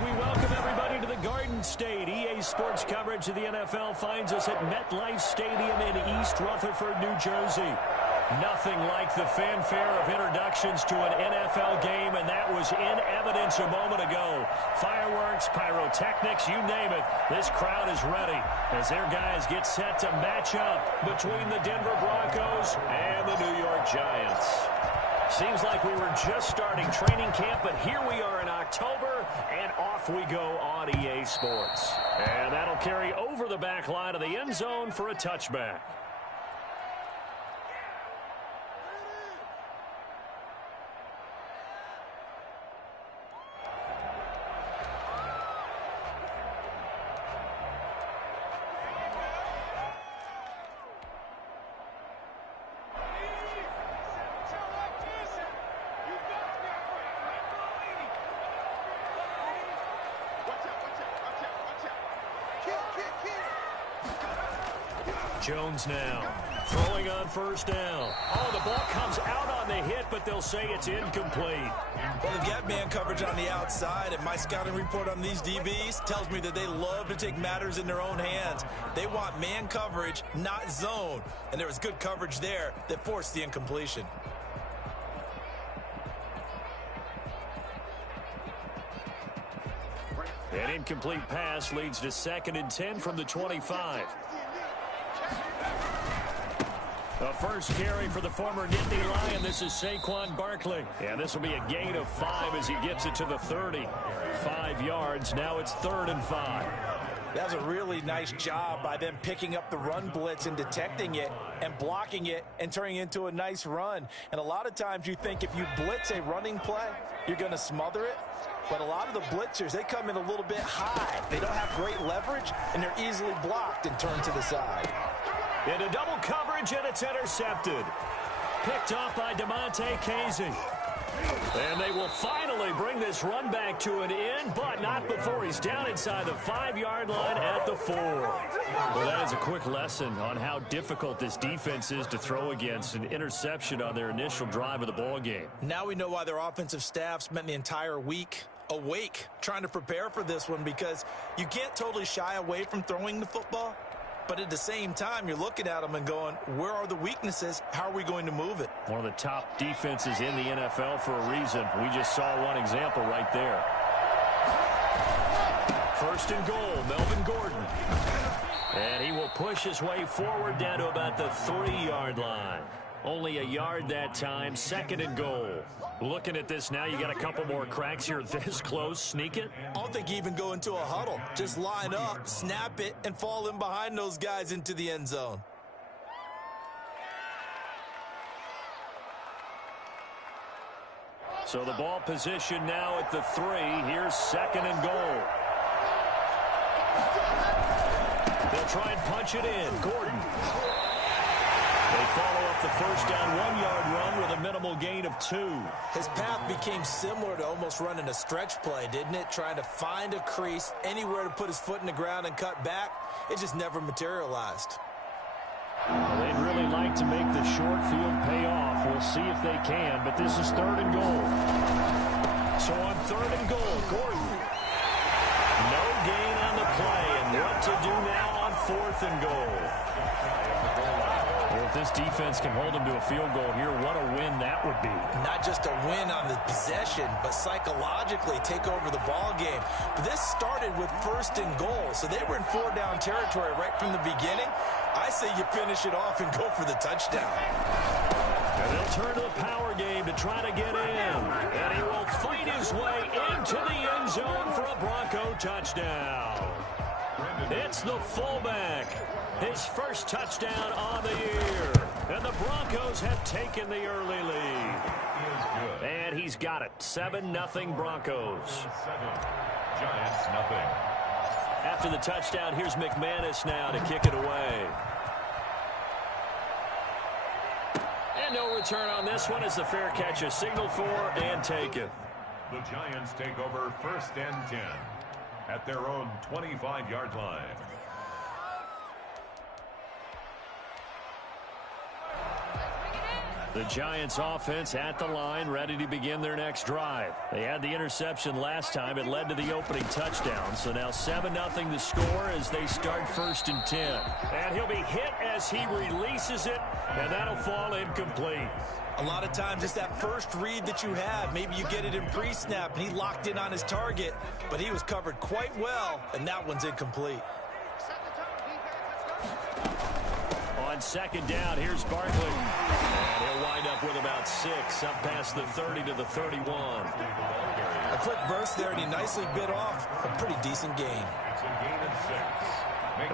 We welcome everybody to the Garden State. EA Sports coverage of the NFL finds us at MetLife Stadium in East Rutherford, New Jersey. Nothing like the fanfare of introductions to an NFL game, and that was in evidence a moment ago. Fireworks, pyrotechnics, you name it. This crowd is ready as their guys get set to match up between the Denver Broncos and the New York Giants. Seems like we were just starting training camp, but here we are in October, and off we go on EA Sports. And that'll carry over the back line of the end zone for a touchback. Jones now, throwing on first down. Oh, the ball comes out on the hit, but they'll say it's incomplete. Well, they've got man coverage on the outside, and my scouting report on these DBs tells me that they love to take matters in their own hands. They want man coverage, not zone, and there was good coverage there that forced the incompletion. An incomplete pass leads to 2nd and 10 from the 25. The first carry for the former Nittany Lion. This is Saquon Barkley. And this will be a gain of 5 as he gets it to the 30. 5 yards. Now it's 3rd and 5. That was a really nice job by them picking up the run blitz and detecting it and blocking it and turning it into a nice run. And a lot of times you think if you blitz a running play, you're going to smother it. But a lot of the blitzers, they come in a little bit high. They don't have great leverage, and they're easily blocked and turned to the side. Into double coverage, and it's intercepted. Picked off by DeMonte Casey. And they will finally bring this run back to an end, but not before he's down inside the 5-yard line at the 4. Well, that is a quick lesson on how difficult this defense is to throw against. An interception on their initial drive of the ball game. Now we know why their offensive staff spent the entire week awake trying to prepare for this one, because you can't totally shy away from throwing the football. But at the same time, you're looking at them and going, where are the weaknesses? How are we going to move it? One of the top defenses in the NFL for a reason. We just saw one example right there. 1st and goal, Melvin Gordon. And he will push his way forward down to about the 3-yard line. Only a yard that time, 2nd and goal. Looking at this now, you got a couple more cracks here this close. Sneak it. I don't think you even go into a huddle. Just line up, snap it, and fall in behind those guys into the end zone. So the ball position now at the 3. Here's 2nd and goal. They'll try and punch it in. Gordon. They follow up the first down 1-yard run with a minimal gain of 2. His path became similar to almost running a stretch play, didn't it? Trying to find a crease, anywhere to put his foot in the ground and cut back. It just never materialized. They'd really like to make the short field pay off. We'll see if they can, but this is 3rd and goal. So on 3rd and goal, Gordon. No gain on the play, and what to do now on 4th and goal. Well, if this defense can hold them to a field goal here, what a win that would be. Not just a win on the possession, but psychologically take over the ball game. But this started with 1st and goal, so they were in 4-down territory right from the beginning. I say you finish it off and go for the touchdown. And they'll turn to the power game to try to get in. And he will fight his way into the end zone for a Bronco touchdown. It's the fullback. His first touchdown on the year. And the Broncos have taken the early lead. And he's got it. 7-0 Broncos. Giants, nothing. After the touchdown, here's McManus now to kick it away. And no return on this one as the fair catch is signaled for and taken. The Giants take over 1st and 10 at their own 25-yard line. The Giants offense at the line, ready to begin their next drive. They had the interception last time. It led to the opening touchdown. So now 7-0 the score as they start 1st and 10. And he'll be hit as he releases it, and that'll fall incomplete. A lot of times it's that first read that you have. Maybe you get it in pre-snap, and he locked in on his target, but he was covered quite well, and that one's incomplete. On 2nd down, here's Barkley. And he'll wind up with about 6, up past the 30 to the 31. A quick burst there, and he nicely bit off a pretty decent gain. It's a gain of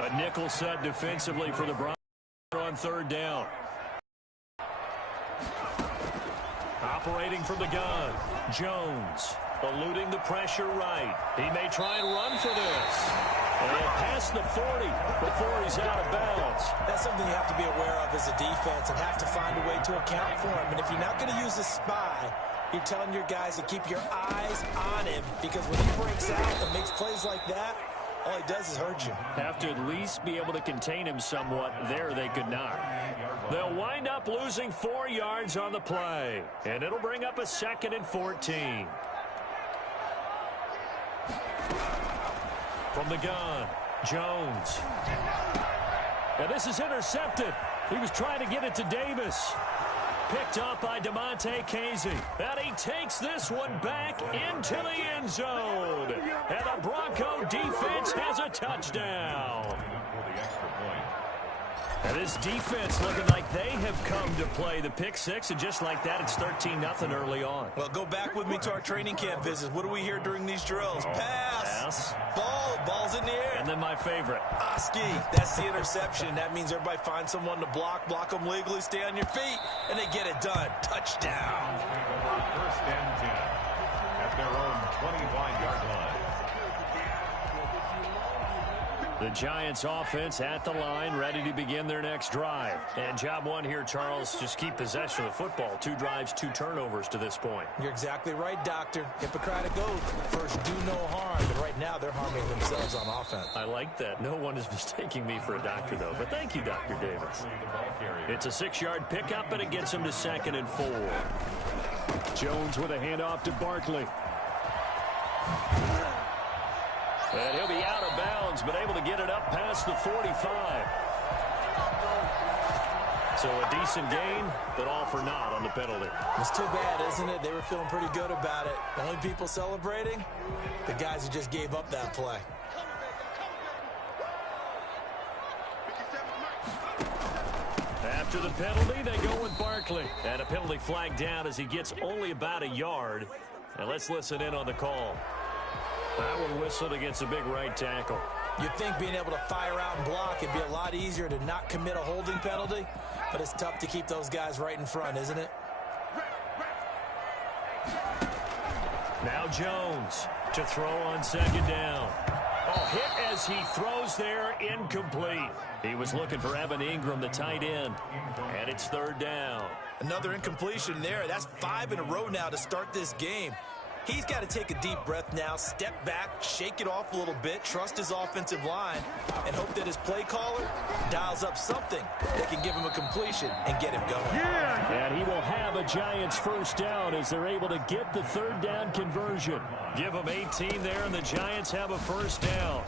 6. A nickel set defensively for the Broncos on 3rd down. Operating from the gun, Jones eluding the pressure right. He may try and run for this. And past the 40 before he's out of bounds. That's something you have to be aware of as a defense and have to find a way to account for him. And if you're not going to use a spy, you're telling your guys to keep your eyes on him, because when he breaks out and makes plays like that, all he does is hurt you. Have to at least be able to contain him somewhat. There they could not. They'll wind up losing 4 yards on the play. And it'll bring up a 2nd and 14. From the gun, Jones. And this is intercepted. He was trying to get it to Davis. Picked up by DeMonte Casey. And he takes this one back into the end zone. And the Bronco defense has a touchdown. And this defense looking like they have come to play. The pick 6, and just like that, it's 13-0 early on. Well, go back with me to our training camp visits. What do we hear during these drills? Pass. Ball's in the air. And then my favorite. Oski. That's the interception. That means everybody finds someone to block them legally, stay on your feet, and they get it done. Touchdown. 1st and 10 at their own 25-yard line. The Giants offense at the line, ready to begin their next drive. And job 1 here, Charles, just keep possession of the football. 2 drives, 2 turnovers to this point. You're exactly right, Doctor. Hippocratic oath. First, do no harm. But right now, they're harming themselves on offense. I like that. No one is mistaking me for a doctor, though. But thank you, Dr. Davis. It's a 6-yard pickup, and it gets him to 2nd and 4. Jones with a handoff to Barkley. And he'll be out of bounds, but able to get it up past the 45. So a decent gain, but all for naught on the penalty. It's too bad, isn't it? They were feeling pretty good about it. The only people celebrating, the guys who just gave up that play. After the penalty, they go with Barkley. And a penalty flag down as he gets only about a yard. And let's listen in on the call. That one whistled against a big right tackle. You'd think being able to fire out and block, it'd be a lot easier to not commit a holding penalty, but it's tough to keep those guys right in front, isn't it? Now Jones to throw on 2nd down. Oh, hit as he throws there, incomplete. He was looking for Evan Ingram, the tight end, and it's 3rd down. Another incompletion there. That's 5 in a row now to start this game. He's got to take a deep breath now, step back, shake it off a little bit, trust his offensive line, and hope that his play caller dials up something that can give him a completion and get him going. Yeah. And he will have a Giants 1st down as they're able to get the 3rd down conversion. Give them 18 there, and the Giants have a 1st down.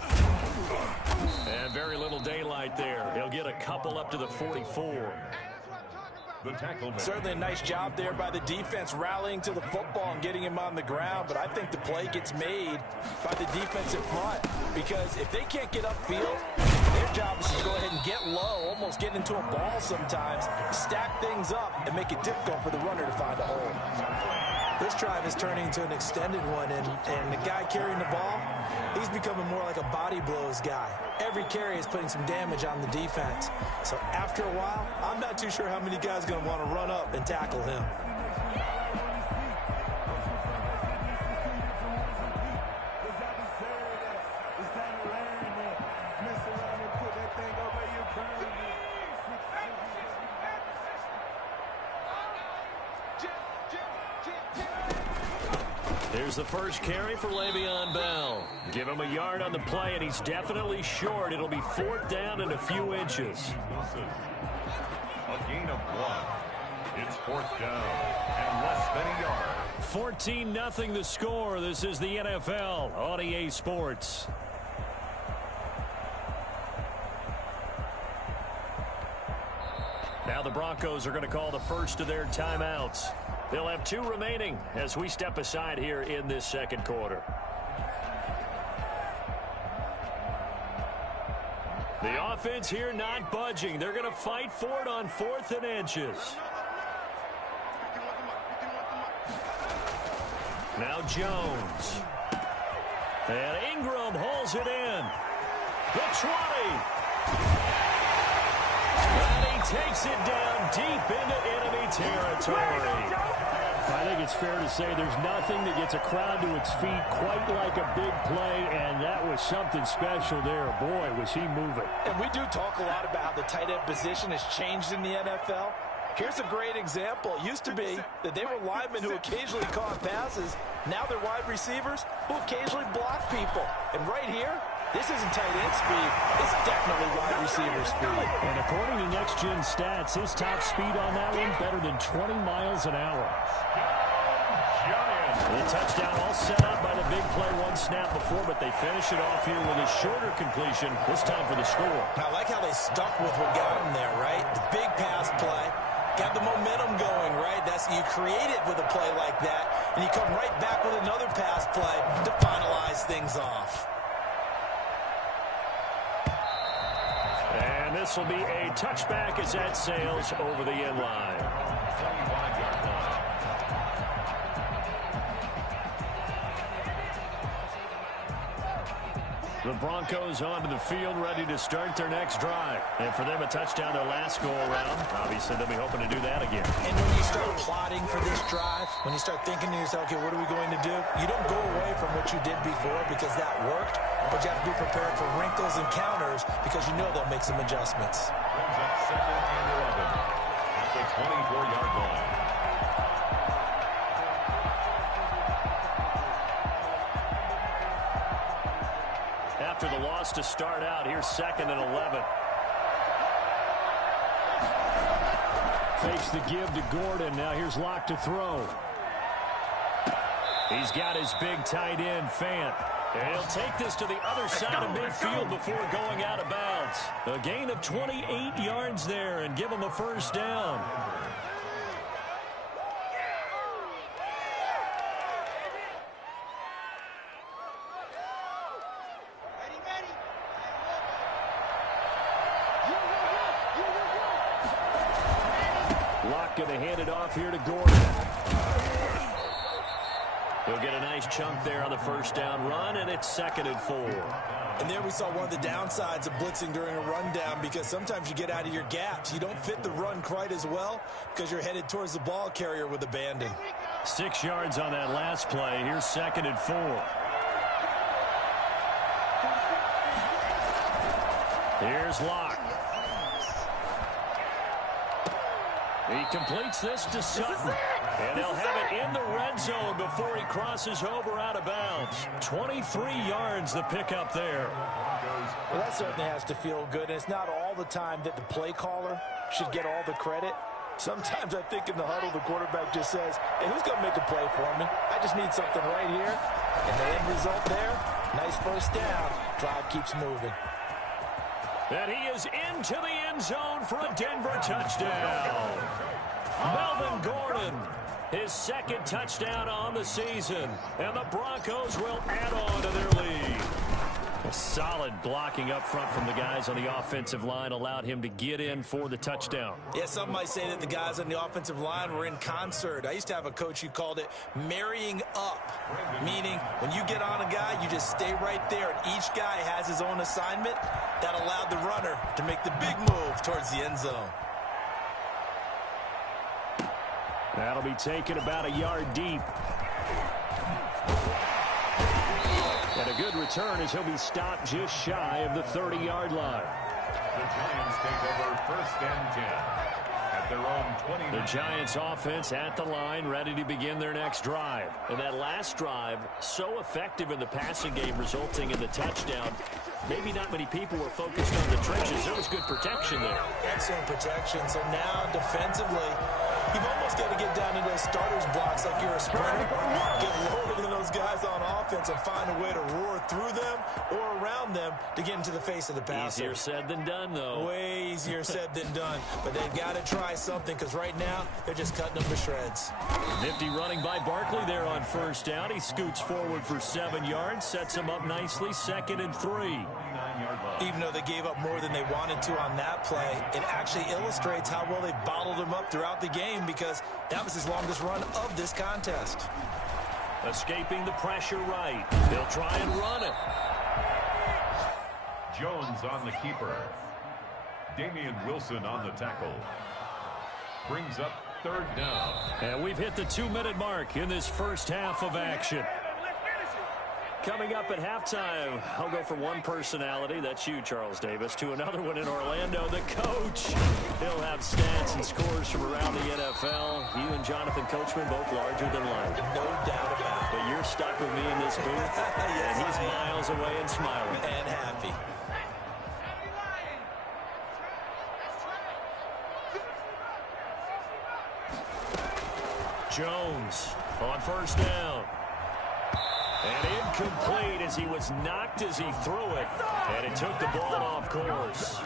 And very little daylight there. He'll get a couple up to the 44. The tackle man. Certainly a nice job there by the defense rallying to the football and getting him on the ground, but I think the play gets made by the defensive front, because if they can't get upfield, their job is to go ahead and get low, almost get into a ball sometimes, stack things up, and make it difficult for the runner to find a hole. This drive is turning into an extended one, and the guy carrying the ball, he's becoming more like a body blows guy. Every carry is putting some damage on the defense. So after a while, I'm not too sure how many guys are going to want to run up and tackle him. Here's the first carry for Le'Veon Bell. Give him a yard on the play, and he's definitely short. It'll be 4th down and a few inches. A gain of 1. It's 4th down and less than a yard. 14-0 the score. This is the NFL on EA Sports. Now the Broncos are going to call the first of their timeouts. They'll have 2 remaining as we step aside here in this second quarter. The offense here not budging. They're going to fight for it on 4th and inches. Now Jones. And Ingram hauls it in. The 20. And he takes it down deep into enemy territory. I think it's fair to say there's nothing that gets a crowd to its feet quite like a big play, and that was something special there. Boy, was he moving. And we do talk a lot about how the tight end position has changed in the NFL. Here's a great example. It used to be that they were linemen who occasionally caught passes. Now they're wide receivers who occasionally block people. And right here, this isn't tight end speed. It's definitely wide receiver speed. And according to Next Gen Stats, his top speed on that one, better than 20 miles an hour. The touchdown all set up by the big play, 1 snap before, but they finish it off here with a shorter completion, this time for the score. I like how they stuck with what got them there, right? The big pass play. Got the momentum going, right? You create it with a play like that, and you come right back with another pass play to finalize things off. And this will be a touchback as that sails over the end line. 25-yard line. The Broncos onto the field, ready to start their next drive. And for them, a touchdown their last go-around. Obviously, they'll be hoping to do that again. And when you start plotting for this drive, when you start thinking to yourself, okay, what are we going to do? You don't go away from what you did before because that worked, but you have to be prepared for wrinkles and counters because you know they'll make some adjustments. Brings up 2nd and 11 at the 24-yard line. After the loss to start out, here's 2nd and 11. Fakes the give to Gordon. Now here's Locke to throw. He's got his big tight end, Fant. And he'll take this to the other side of midfield before going out of bounds. A gain of 28 yards there and give him a first down. Going to hand it off here to Gordon. He'll get a nice chunk there on the first down run, and it's 2nd and 4. And there we saw one of the downsides of blitzing during a rundown because sometimes you get out of your gaps. You don't fit the run quite as well because you're headed towards the ball carrier with abandon. 6 yards on that last play. Here's 2nd and 4. Here's Locke. He completes this to Sutton. And they'll have it in the red zone before he crosses over out of bounds. 23 yards the pickup there. Well, that certainly has to feel good. And it's not all the time that the play caller should get all the credit. Sometimes I think in the huddle, the quarterback just says, hey, who's going to make a play for me? I just need something right here. And the end result there, nice first down. Drive keeps moving. And he is into the end zone for a Denver touchdown. Melvin Gordon, his 2nd touchdown on the season. And the Broncos will add on to their lead. A solid blocking up front from the guys on the offensive line allowed him to get in for the touchdown. Yeah, some might say that the guys on the offensive line were in concert. I used to have a coach who called it marrying up, meaning when you get on a guy, you just stay right there, and each guy has his own assignment. That allowed the runner to make the big move towards the end zone. That'll be taken about a yard deep. And a good return as he'll be stopped just shy of the 30-yard line. The Giants take over 1st and 10 at their own 20. The Giants offense at the line, ready to begin their next drive. And that last drive, so effective in the passing game, resulting in the touchdown. Maybe not many people were focused on the trenches. There was good protection there. Excellent protection. So now defensively, You've almost got to get down to those starters blocks like you're a sprinter. Get lower than those guys on offense and find a way to roar through them or around them to get into the face of the passer. Easier said than done, though. Way easier said than done. But they've got to try something because right now they're just cutting them to shreds. Nifty running by Barkley there on first down. He scoots forward for 7 yards, sets him up nicely, 2nd and 3. Even though they gave up more than they wanted to on that play, it actually illustrates how well they bottled him up throughout the game because that was his longest run of this contest. Escaping the pressure right. They'll try and run it. Jones on the keeper. Damian Wilson on the tackle. Brings up 3rd down. And we've hit the 2-minute mark in this first half of action. Coming up at halftime, I'll go from one personality, that's you, Charles Davis, to another one in Orlando, the coach. He'll have stats and scores from around the NFL. You and Jonathan Coachman both larger than life. No doubt about it. But you're stuck with me in this booth, Yes, and he's miles away and smiling. And happy. Jones on first down. And incomplete as he was knocked as he threw it. And it took the ball off course.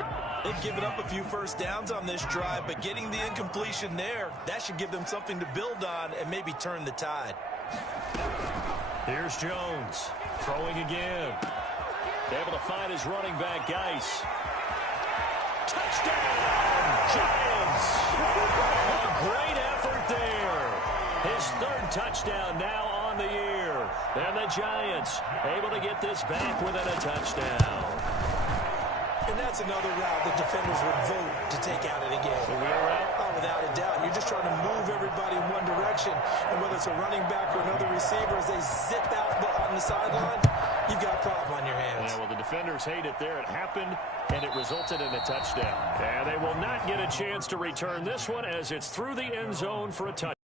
They've given up a few first downs on this drive, but getting the incompletion there, that should give them something to build on and maybe turn the tide. Here's Jones throwing again. Able to find his running back, Geis. Touchdown, Giants! A great effort there. His 3rd touchdown now on the year. And the Giants able to get this back within a touchdown. And that's another route the defenders would vote to take out of the game. The wheel route? Oh, without a doubt. You're just trying to move everybody in one direction. And whether it's a running back or another receiver, as they zip out on the sideline, you've got a problem on your hands. Yeah, well, the defenders hate it there. It happened, and it resulted in a touchdown. And they will not get a chance to return this one as it's through the end zone for a touchdown.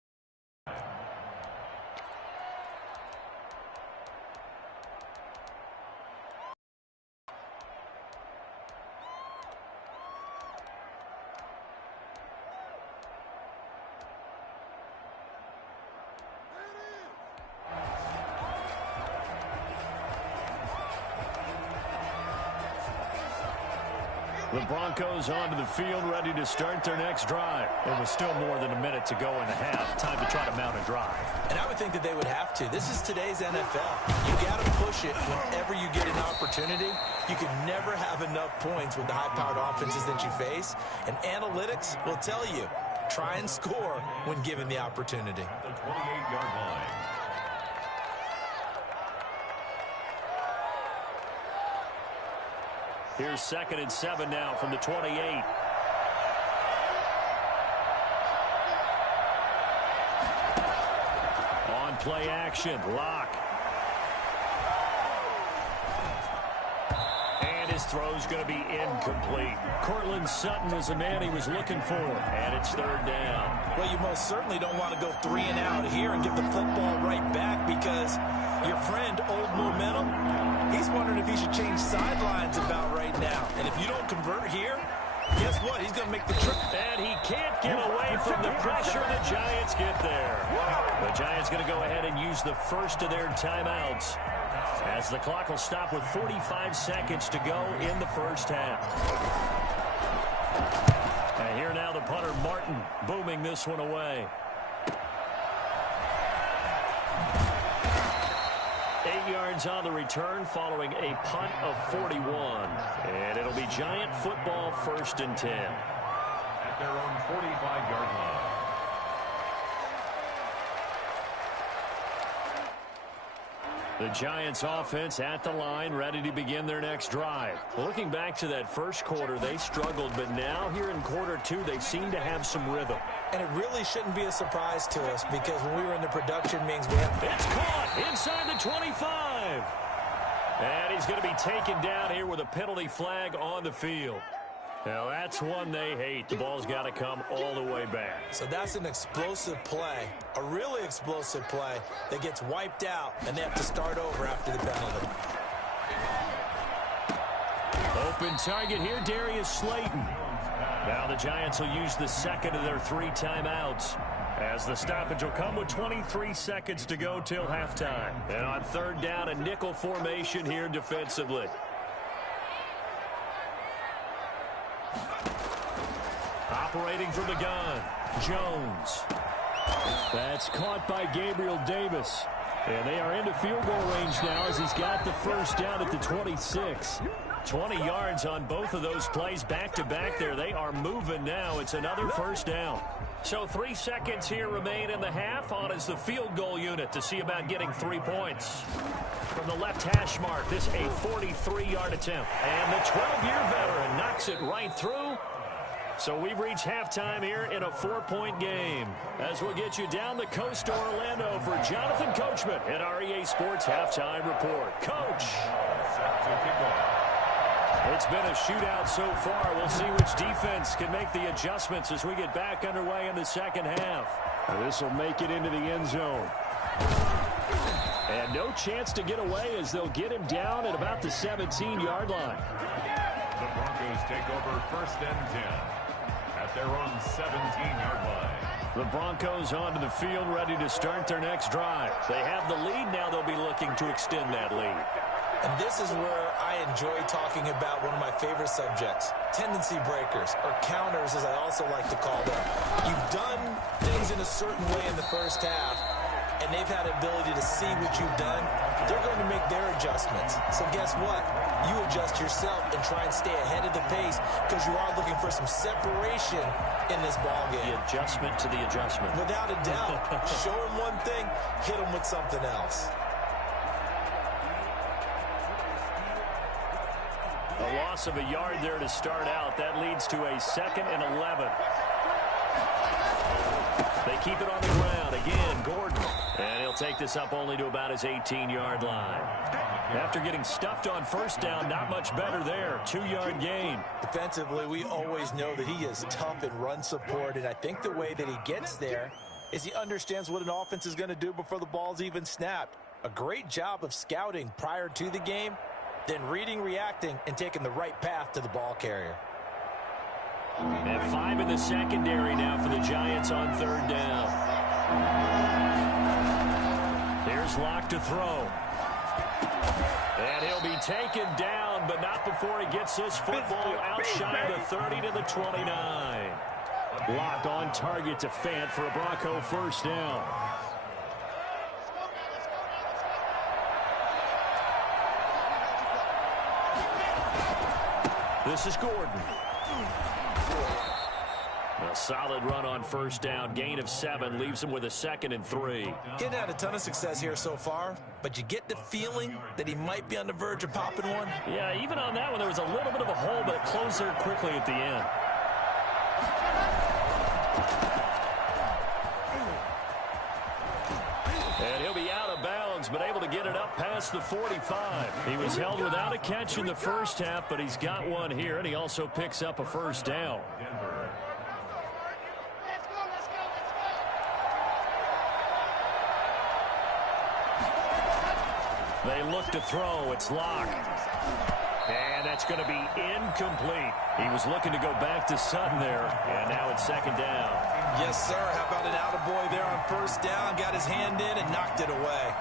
The Broncos onto the field, ready to start their next drive. It was still more than a minute to go in the half. Time to try to mount a drive. And I would think that they would have to. This is today's NFL. You got to push it whenever you get an opportunity. You can never have enough points with the high-powered offenses that you face. And analytics will tell you, try and score when given the opportunity. The 28-yard line. Here's 2nd and 7 now from the 28. On play action, Lock. And his throw's going to be incomplete. Cortland Sutton is the man he was looking for. And it's 3rd down. Well, you most certainly don't want to go 3 and out here and give the football right back because your friend, Old Momentum, he's wondering if he should change sidelines about right now. And if you don't convert here, guess what? He's going to make the trip. And he can't get away from the pressure. The Giants get there. The Giants going to go ahead and use the first of their timeouts as the clock will stop with 45 seconds to go in the first half. And here now the punter, Martin, booming this one away. 8 yards on the return following a punt of 41. And it'll be Giant football 1st and 10. At their own 45-yard line. The Giants offense at the line, ready to begin their next drive. Looking back to that first quarter, they struggled, but now here in quarter 2, they seem to have some rhythm. And it really shouldn't be a surprise to us because when we were in the production meetings, we have... It's caught inside the 25. And he's going to be taken down here with a penalty flag on the field. Now, that's one they hate. The ball's got to come all the way back. So that's an explosive play, a really explosive play that gets wiped out, and they have to start over after the penalty. Open target here, Darius Slayton. Now the Giants will use the second of their 3 timeouts, as the stoppage will come with 23 seconds to go till halftime. And on third down, a nickel formation here defensively. Operating from the gun, Jones. That's caught by Gabriel Davis. And they are into field goal range now as he's got the first down at the 26. 20 yards on both of those plays back-to-back there. They are moving now. It's another first down. So 3 seconds here remain in the half. On is the field goal unit to see about getting 3 points. From the left hash mark, this a 43-yard attempt. And the 12-year veteran knocks it right through. So we've reached halftime here in a 4-point game. As we'll get you down the coast to Orlando for Jonathan Coachman at our EA Sports Halftime Report. Coach. It's been a shootout so far. We'll see which defense can make the adjustments as we get back underway in the second half. This will make it into the end zone. And no chance to get away as they'll get him down at about the 17-yard line. The Broncos take over first and 10 at their own 17-yard line. The Broncos onto the field, ready to start their next drive. They have the lead. Now they'll be looking to extend that lead. And this is where I enjoy talking about one of my favorite subjects, tendency breakers, or counters as I also like to call them. You've done things in a certain way in the first half, and they've had the ability to see what you've done. They're going to make their adjustments. So guess what? You adjust yourself and try and stay ahead of the pace because you are looking for some separation in this ballgame. The adjustment to the adjustment. Without a doubt. Show them one thing, hit them with something else. A loss of a yard there to start out. That leads to a 2nd and 11. They keep it on the ground. Again, Gordon. And he'll take this up only to about his 18-yard line. After getting stuffed on first down, not much better there. 2-yard gain. Defensively, we always know that he is tough in run support, and I think the way that he gets there is he understands what an offense is going to do before the ball's even snapped. A great job of scouting prior to the game, then reading, reacting, and taking the right path to the ball carrier. And 5 in the secondary now for the Giants on third down. Here's Locke to throw. And he'll be taken down, but not before he gets this football out shy of the 30 to the 29. Locke on target to Fant for a Bronco first down. This is Gordon. A solid run on first down. Gain of 7 leaves him with a 2nd and 3. Getting had a ton of success here so far, but you get the feeling that he might be on the verge of popping one. Yeah, even on that one, there was a little bit of a hole, but it closed there quickly at the end. And he'll be out of bounds, but able to get it up past the 45. He was held without a catch in the first half, but he's got one here, and he also picks up a first down. They look to throw. It's Locke. And that's going to be incomplete. He was looking to go back to Sutton there, and now it's 2nd down. Yes, sir. How about an attaboy there on first down? Got his hand in and knocked it away.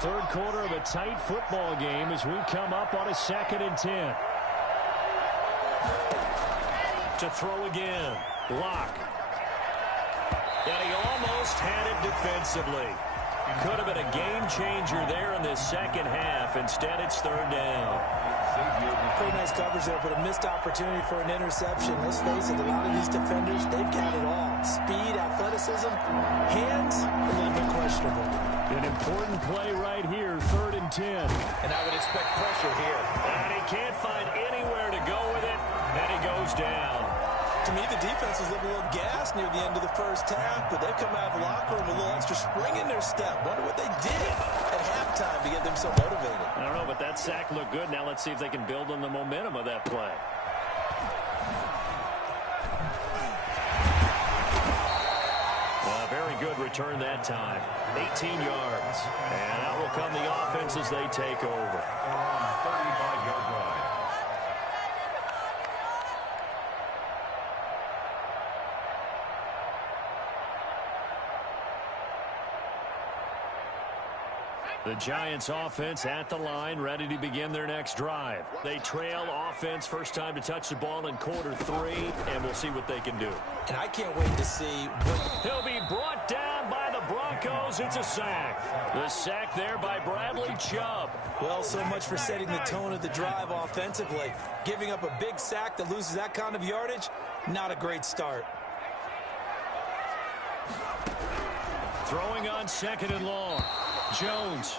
Third quarter of a tight football game as we come up on a 2nd and 10. To throw again. Locke. And he almost had it defensively. Could have been a game changer there in this second half. Instead, it's third down. Pretty nice coverage there, but a missed opportunity for an interception. Let's face it, a lot of these defenders, they've got it all. Speed, athleticism, hands, a little bit questionable. An important play right here, 3rd and 10. And I would expect pressure here. And he can't find anywhere to go with it, and he goes down. To me, the defense was a little gassed near the end of the first half, but they've come out of the locker room with a little extra spring in their step. Wonder what they did at halftime to get them so motivated. I don't know, but that sack looked good. Now let's see if they can build on the momentum of that play. A very good return that time. 18 yards. And out will come the offense as they take over. 35-yard line. The Giants offense at the line, ready to begin their next drive. They trail offense, first time to touch the ball in quarter 3, and we'll see what they can do. And I can't wait to see what... He'll be brought down by the Broncos. It's a sack. The sack there by Bradley Chubb. Well, so much for setting the tone of the drive offensively. Giving up a big sack that loses that kind of yardage, not a great start. Throwing on 2nd and long. Jones.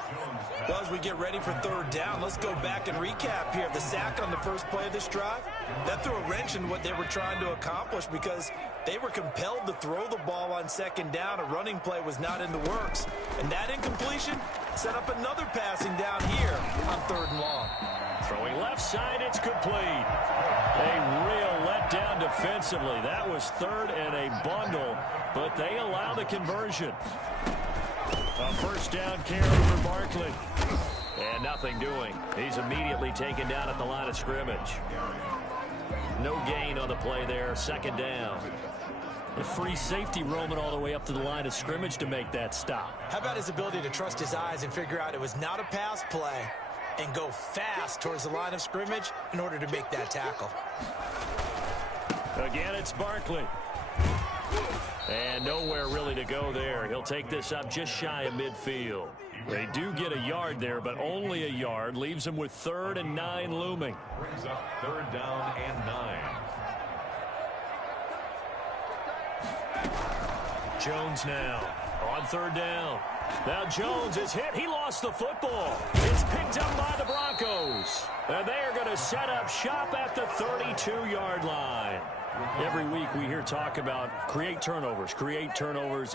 Well, as we get ready for 3rd down, let's go back and recap here. The sack on the first play of this drive, that threw a wrench in what they were trying to accomplish because they were compelled to throw the ball on 2nd down. A running play was not in the works. And that incompletion set up another passing down here on 3rd and long. Throwing left side, it's complete. A real letdown defensively. That was 3rd and a bundle, but they allow the conversion. A first down carry for Barkley. And nothing doing. He's immediately taken down at the line of scrimmage. No gain on the play there. 2nd down. A free safety roaming all the way up to the line of scrimmage to make that stop. How about his ability to trust his eyes and figure out it was not a pass play and go fast towards the line of scrimmage in order to make that tackle. Again, it's Barkley. And nowhere really to go there. He'll take this up just shy of midfield. They do get a yard there, but only a yard. Leaves them with 3rd and 9 looming. Brings up 3rd down and 9. Jones now on 3rd down. Now Jones is hit. He lost the football. It's picked up by the Broncos. And they are going to set up shop at the 32-yard line. Every week we hear talk about create turnovers.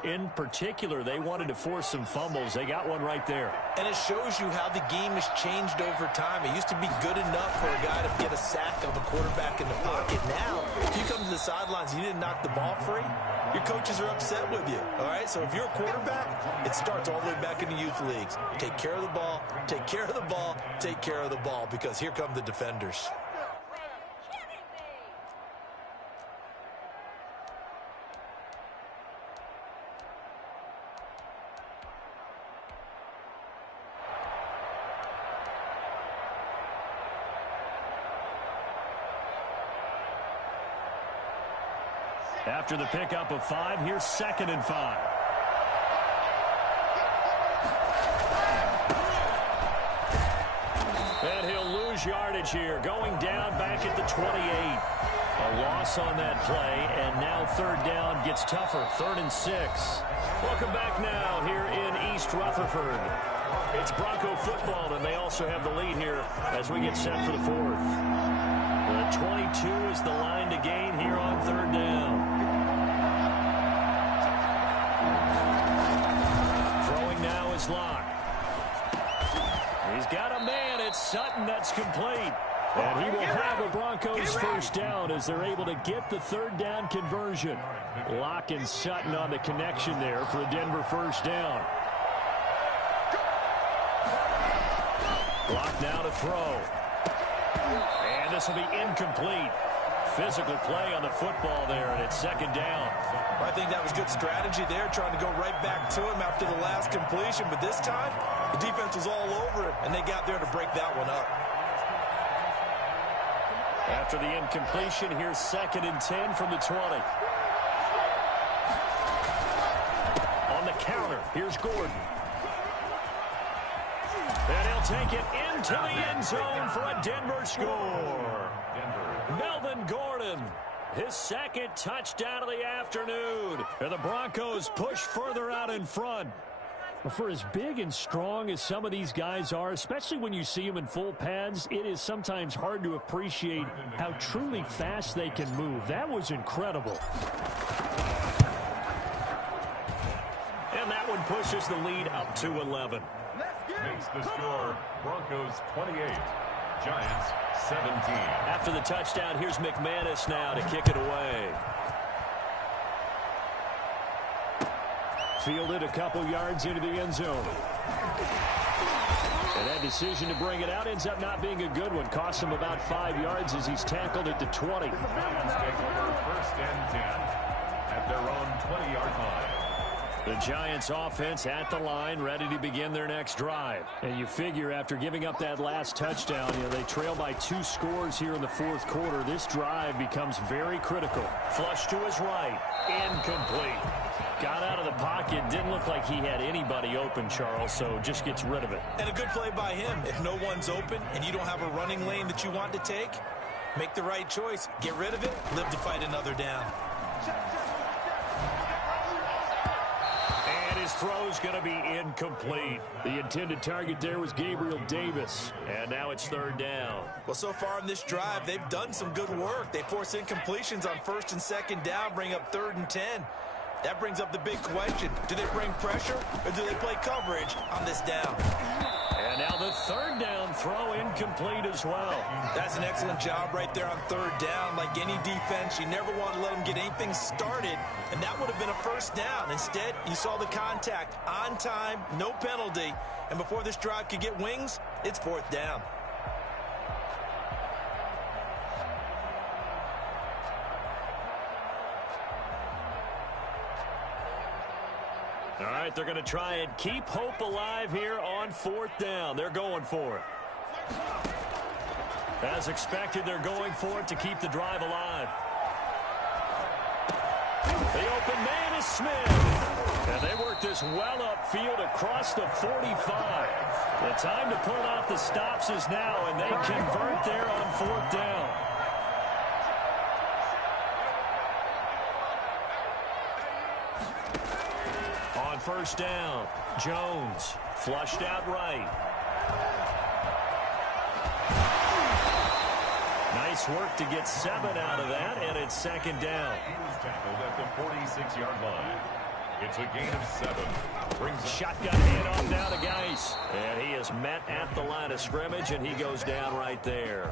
In particular, they wanted to force some fumbles. They got one right there. And it shows you how the game has changed over time. It used to be good enough for a guy to get a sack of a quarterback in the pocket. Now, if you come to the sidelines and you didn't knock the ball free, your coaches are upset with you. All right? So if you're a quarterback, it starts all the way back in the youth leagues. Take care of the ball, take care of the ball, take care of the ball, because here come the defenders. After the pickup of 5, here's 2nd and 5. And he'll lose yardage here, going down back at the 28. A loss on that play, and now 3rd down gets tougher, 3rd and 6. Welcome back now here in East Rutherford. It's Bronco football, and they also have the lead here as we get set for the 4th. The 22 is the line to gain here on 3rd down. Throwing now is Locke. He's got a man. It's Sutton. That's complete. And he will have a Broncos first down as they're able to get the 3rd down conversion. Locke and Sutton on the connection there for a Denver first down. Locke now to throw. And this will be incomplete. Physical play on the football there, and it's 2nd down. I think that was good strategy there, trying to go right back to him after the last completion. But this time, the defense was all over it, and they got there to break that one up. After the incompletion, here's 2nd and 10 from the 20. On the counter, here's Gordon. And he'll take it into the end zone for a Denver score. Melvin Gordon, his 2nd touchdown of the afternoon. And the Broncos push further out in front. For as big and strong as some of these guys are, especially when you see them in full pads, it is sometimes hard to appreciate how truly fast they can move. That was incredible. And that one pushes the lead up to 11. Makes the score Broncos 28, Giants 17. After the touchdown, here's McManus now to kick it away. Fielded a couple yards into the end zone. And that decision to bring it out ends up not being a good one. Cost him about 5 yards as he's tackled at the 20. Lions take over 1st and 10 at their own 20-yard line. The Giants offense at the line, ready to begin their next drive. And you figure after giving up that last touchdown, they trail by 2 scores here in the 4th quarter. This drive becomes very critical. Flush to his right, incomplete. Got out of the pocket, didn't look like he had anybody open, Charles, so just gets rid of it. And a good play by him. If no one's open and you don't have a running lane that you want to take, make the right choice. Get rid of it, live to fight another down. And his throw's going to be incomplete. The intended target there was Gabriel Davis. And now it's 3rd down. Well, so far in this drive, they've done some good work. They force incompletions on 1st and 2nd down, bring up 3rd and 10. That brings up the big question. Do they bring pressure or do they play coverage on this down? And now the 3rd down throw incomplete as well. That's an excellent job right there on 3rd down. Like any defense, you never want to let them get anything started, and that would have been a 1st down. Instead, you saw the contact on time, no penalty, and before this drive could get wings, it's 4th down. All right, they're going to try and keep hope alive here on 4th down. They're going for it. As expected, they're going for it to keep the drive alive. The open man is Smith. And they work this well upfield across the 45. The time to pull out the stops is now, and they convert there on 4th down. On 1st down, Jones flushed out right. Nice work to get 7 out of that, and it's 2nd down. He was tackled at the 46-yard line. It's a gain of 7. Shotgun handoff now to Geis. And he is met at the line of scrimmage, and he goes down right there.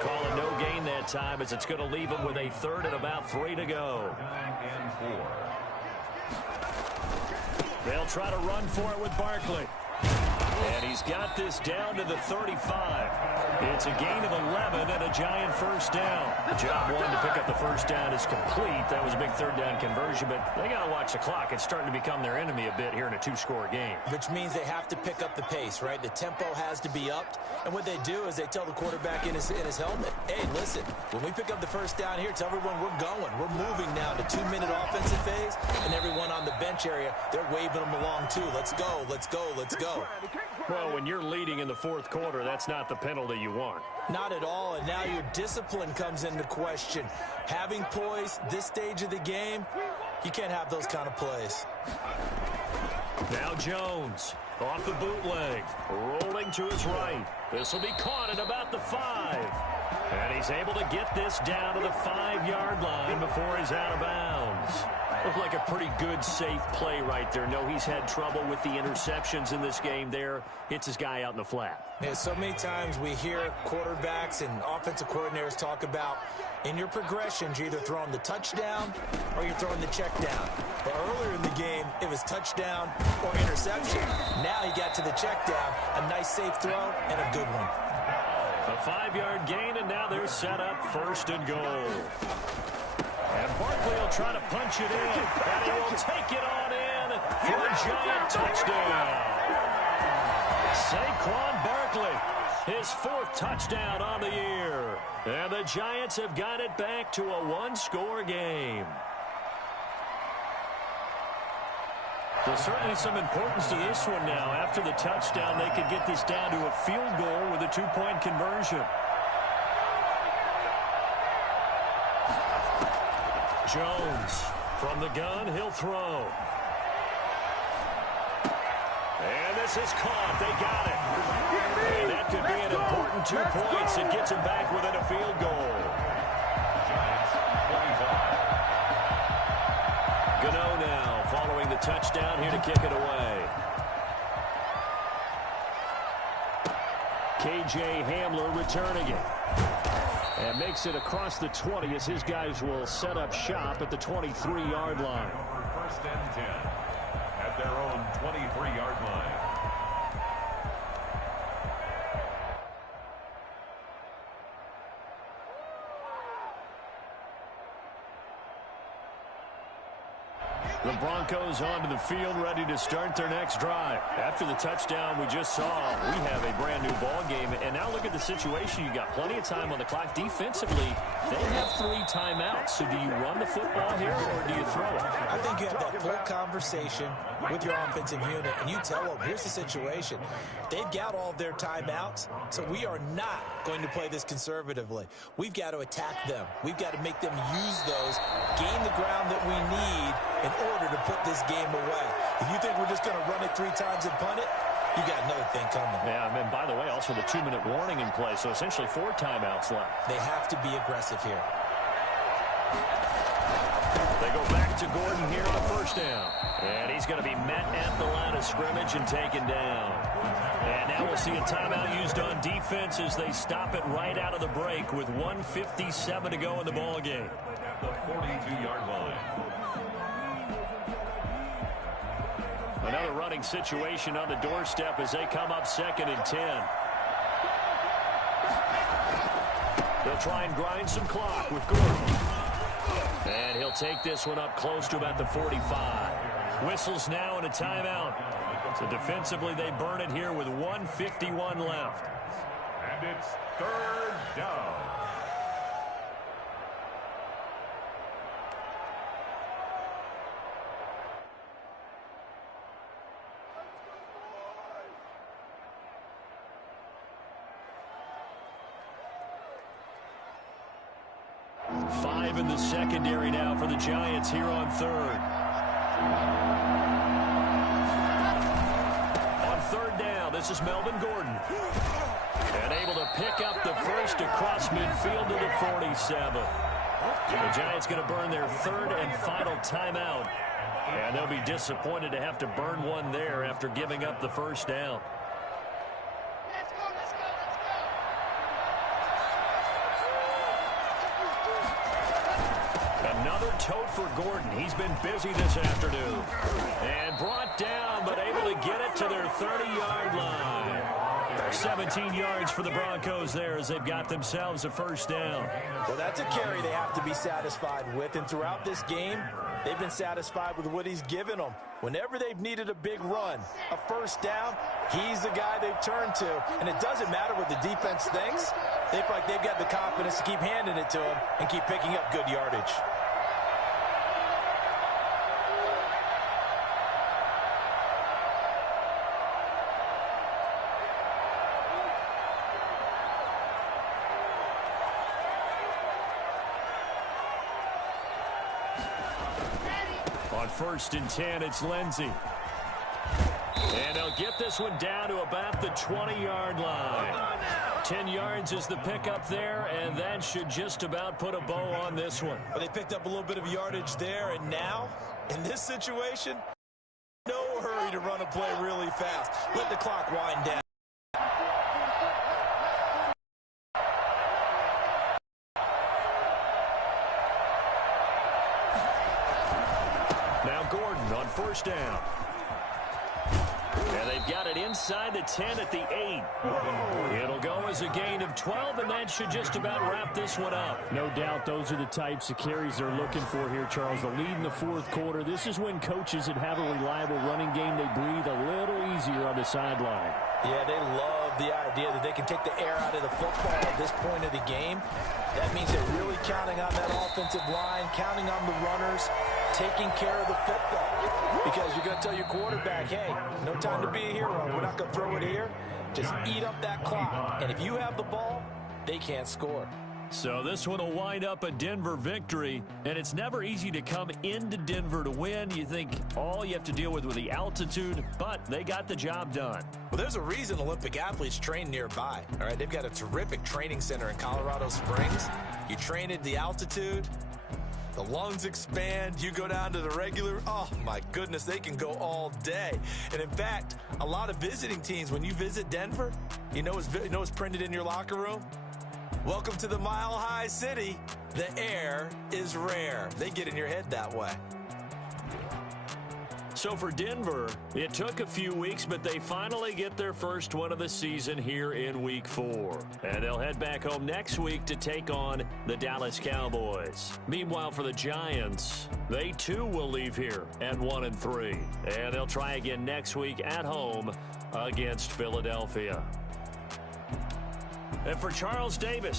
Call it no gain that time, as it's going to leave him with a 3rd and about 3 to go. 9 and 4. They'll try to run for it with Barkley. And he's got this down to the 35. It's a gain of 11 and a Giant 1st down. Job 1 to pick up the 1st down is complete. That was a big 3rd down conversion, but they got to watch the clock. It's starting to become their enemy a bit here in a 2-score game. Which means they have to pick up the pace, right? The tempo has to be upped. And what they do is they tell the quarterback in his helmet, hey, listen, when we pick up the 1st down here, tell everyone we're going. We're moving now to 2-minute offensive phase, and everyone on the bench area, they're waving them along too. Let's go, let's go, let's go. Well, when you're leading in the 4th quarter, that's not the penalty you want. Not at all, and now your discipline comes into question. Having poise this stage of the game, you can't have those kind of plays. Now Jones off the bootleg, rolling to his right. This will be caught at about the 5. And he's able to get this down to the 5-yard line before he's out of bounds. Looked like a pretty good, safe play right there. No, he's had trouble with the interceptions in this game there. Hits his guy out in the flat. Yeah, so many times we hear quarterbacks and offensive coordinators talk about in your progressions, you're either throwing the touchdown or you're throwing the check down. But earlier in the game, it was touchdown or interception. Now he got to the check down, a nice safe throw and a good one. A 5-yard gain, and now they're set up 1st and goal. And Barkley will try to punch it in, and he will take it on in for a Giant touchdown. Saquon Barkley, his 4th touchdown on the year. And the Giants have got it back to a 1-score game. There's certainly some importance to this one now. After the touchdown, they could get this down to a field goal with a 2-point conversion. Jones from the gun, he'll throw. And this is caught. They got it. And that could be an important 2 points. It gets him back within a field goal. Gano now following the touchdown here to kick it away. KJ Hamler returning it. And makes it across the 20 as his guys will set up shop at the 23-yard line. 1st and 10. The Broncos onto the field, ready to start their next drive. After the touchdown we just saw, we have a brand-new ball game. And now look at the situation. You got plenty of time on the clock. Defensively, they have 3 timeouts. So do you run the football here, or do you throw it? I think you have that full conversation with your offensive unit, and you tell them, here's the situation. They've got all of their timeouts, so we are not going to play this conservatively. We've got to attack them. We've got to make them use those, gain the ground that we need in order to put this game away. If you think we're just going to run it 3 times and punt it, you got another thing coming. Yeah, and by the way, also the 2-minute warning in play, so essentially 4 timeouts left. They have to be aggressive here. They go back to Gordon here on first down. And he's going to be met at the line of scrimmage and taken down. And now we'll see a timeout used on defense as they stop it right out of the break with 1:57 to go in the ball game. At the 42-yard line. Another running situation on the doorstep as they come up 2nd and 10. They'll try and grind some clock with Gordon. And he'll take this one up close to about the 45. Whistles now and a timeout. So defensively they burn it here with 1:51 left. And it's 3rd down. Five in the secondary now for the Giants here on 3rd. On 3rd down, this is Melvin Gordon. And able to pick up the first across midfield to the 47. The Giants going to burn their 3rd and final timeout. And they'll be disappointed to have to burn one there after giving up the first down. Another tote for Gordon. He's been busy this afternoon. And brought down, but able to get it to their 30-yard line. 17 yards for the Broncos there as they've got themselves a first down. Well, that's a carry they have to be satisfied with. And throughout this game, they've been satisfied with what he's given them. Whenever they've needed a big run, a first down, he's the guy they've turned to. And it doesn't matter what the defense thinks. They feel like they've got the confidence to keep handing it to him and keep picking up good yardage. On 1st and 10, it's Lindsey. And they'll get this one down to about the 20-yard line. 10 yards is the pickup there, and that should just about put a bow on this one. But they picked up a little bit of yardage there, and now, in this situation, no hurry to run a play really fast. Let the clock wind down. Now Gordon on first down. And they've got it inside the 10 at the 8. It'll go as a gain of 12, and that should just about wrap this one up. No doubt those are the types of carries they're looking for here, Charles. The lead in the 4th quarter. This is when coaches that have a reliable running game, they breathe a little easier on the sideline. Yeah, they love the idea that they can take the air out of the football at this point of the game. That means they're really counting on that offensive line, counting on the runners, taking care of the football. Because you're going to tell your quarterback, hey, no time to be a hero. We're not going to throw it here. Just eat up that clock. And if you have the ball, they can't score. So this one will wind up a Denver victory, and it's never easy to come into Denver to win. You think all you have to deal with the altitude, but they got the job done. Well, there's a reason Olympic athletes train nearby. All right, they've got a terrific training center in Colorado Springs. You train at the altitude, the lungs expand, you go down to the regular, oh my goodness, they can go all day. And in fact, a lot of visiting teams, when you visit Denver, you know what's printed in your locker room? Welcome to the Mile High City. The air is rare. They get in your head that way. So for Denver, it took a few weeks, but they finally get their first win of the season here in Week 4. And they'll head back home next week to take on the Dallas Cowboys. Meanwhile, for the Giants, they too will leave here at 1-3. And they'll try again next week at home against Philadelphia. And for Charles Davis,